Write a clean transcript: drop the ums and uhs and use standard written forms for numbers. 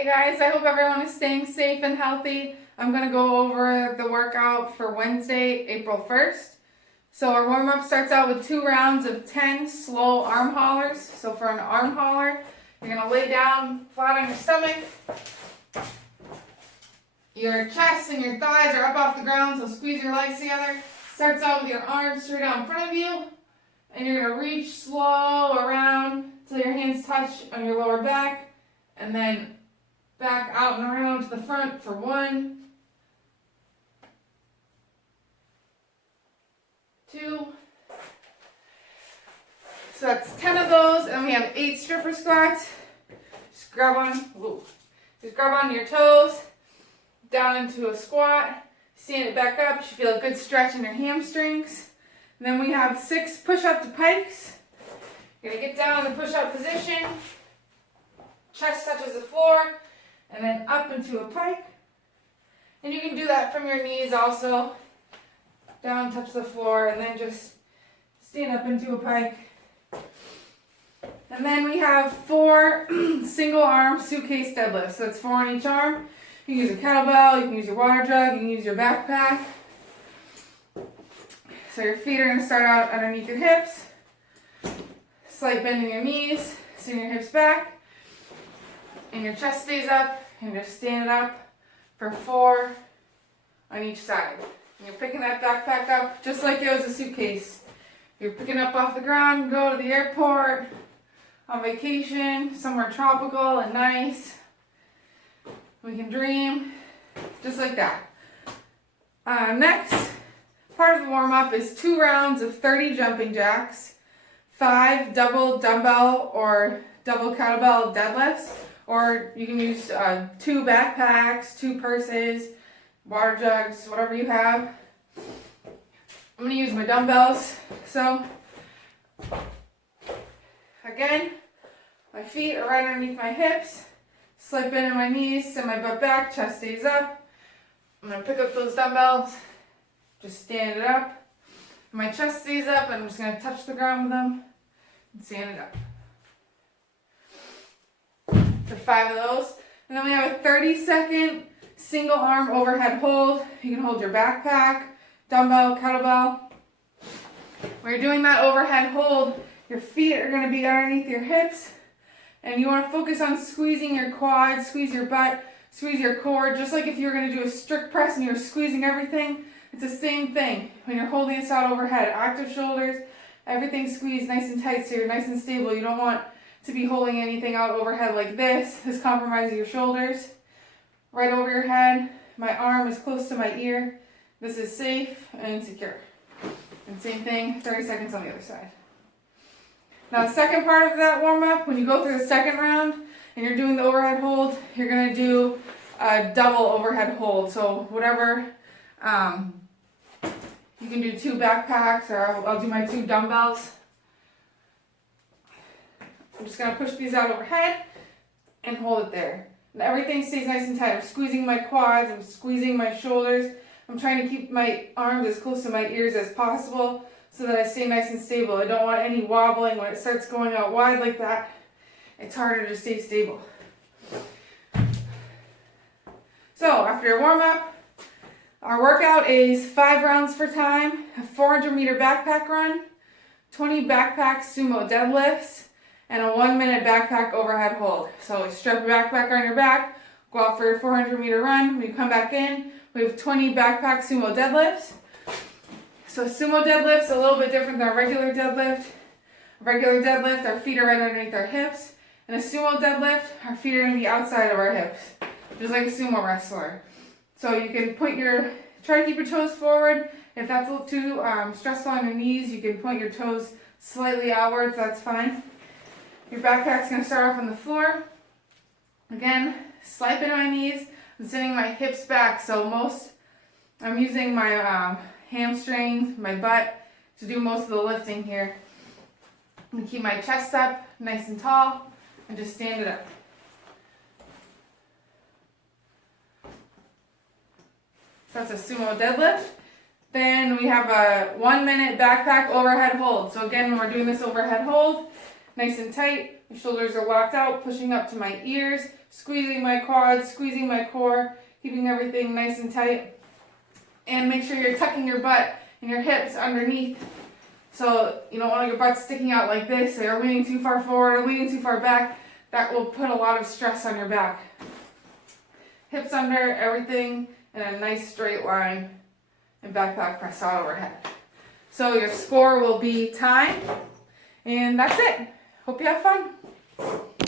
Hey guys, I hope everyone is staying safe and healthy. I'm going to go over the workout for Wednesday, April 1st. So our warm-up starts out with 2 rounds of 10 slow arm haulers. So for an arm hauler, you're going to lay down flat on your stomach. Your chest and your thighs are up off the ground, so squeeze your legs together. Starts out with your arms straight out in front of you. And you're going to reach slow around till your hands touch on your lower back. And then back out and around to the front for 1, 2. So that's 10 of those, and we have 8 stripper squats. Just grab on your toes, down into a squat, stand it back up. You should feel a good stretch in your hamstrings. And then we have 6 push-up to pikes. You're gonna get down in the push-up position, chest touches the floor, and then up into a pike. And you can do that from your knees also. Down, touch the floor, and then just stand up into a pike. And then we have 4 single arm suitcase deadlifts. So that's 4 on each arm. You can use a kettlebell, you can use your water jug, you can use your backpack. So your feet are going to start out underneath your hips. Slight bend in your knees, send your hips back. And your chest stays up, and just stand it up for 4 on each side. And you're picking that backpack up just like it was a suitcase. You're picking up off the ground, go to the airport, on vacation, somewhere tropical and nice. We can dream, just like that. Next part of the warm-up is 2 rounds of 30 jumping jacks, 5 double dumbbell or double kettlebell deadlifts. Or you can use 2 backpacks, 2 purses, water jugs, whatever you have. I'm going to use my dumbbells. So, again, my feet are right underneath my hips. Slip in my knees, send my butt back, chest stays up. I'm going to pick up those dumbbells, just stand it up. My chest stays up, and I'm just going to touch the ground with them and stand it up. For 5 of those. And then we have a 30-second single arm overhead hold. You can hold your backpack, dumbbell, kettlebell. When you're doing that overhead hold, your feet are going to be underneath your hips, and you want to focus on squeezing your quads, squeeze your butt, squeeze your core, just like if you were going to do a strict press and you're squeezing everything. It's the same thing when you're holding this out overhead. Active shoulders, everything squeezed nice and tight so you're nice and stable. You don't want to be holding anything out overhead like this. This compromises your shoulders. Right over your head. My arm is close to my ear. This is safe and secure. And same thing, 30 seconds on the other side. Now the second part of that warm-up, when you go through the second round and you're doing the overhead hold, you're going to do a double overhead hold. So whatever, you can do 2 backpacks, or I'll do my 2 dumbbells. I'm just going to push these out overhead and hold it there. And everything stays nice and tight. I'm squeezing my quads, I'm squeezing my shoulders. I'm trying to keep my arms as close to my ears as possible so that I stay nice and stable. I don't want any wobbling. When it starts going out wide like that, it's harder to stay stable. So after your warm-up, our workout is 5 rounds for time, a 400-meter backpack run, 20 backpack sumo deadlifts, and a 1-minute backpack overhead hold. So strap your backpack on your back, go out for a 400-meter run. When you come back in, we have 20 backpack sumo deadlifts. So sumo deadlift's a little bit different than a regular deadlift. A regular deadlift, our feet are right underneath our hips. And a sumo deadlift, our feet are going to be outside of our hips, just like a sumo wrestler. So you can try to keep your toes forward. If that's a little too stressful on your knees, you can point your toes slightly outwards, that's fine. Your backpack's going to start off on the floor. Again, slight bend on my knees. I'm sending my hips back, so I'm using my hamstrings, my butt, to do most of the lifting here. I'm going to keep my chest up, nice and tall, and just stand it up. So that's a sumo deadlift. Then we have a 1-minute backpack overhead hold. So again, when we're doing this overhead hold, nice and tight, your shoulders are locked out, pushing up to my ears, squeezing my quads, squeezing my core, keeping everything nice and tight. And make sure you're tucking your butt and your hips underneath. So you don't want your butt sticking out like this, or you're leaning too far forward or leaning too far back. That will put a lot of stress on your back. Hips under, everything in a nice straight line, and backpack pressed out overhead. So your score will be time, and that's it. Hope you have fun.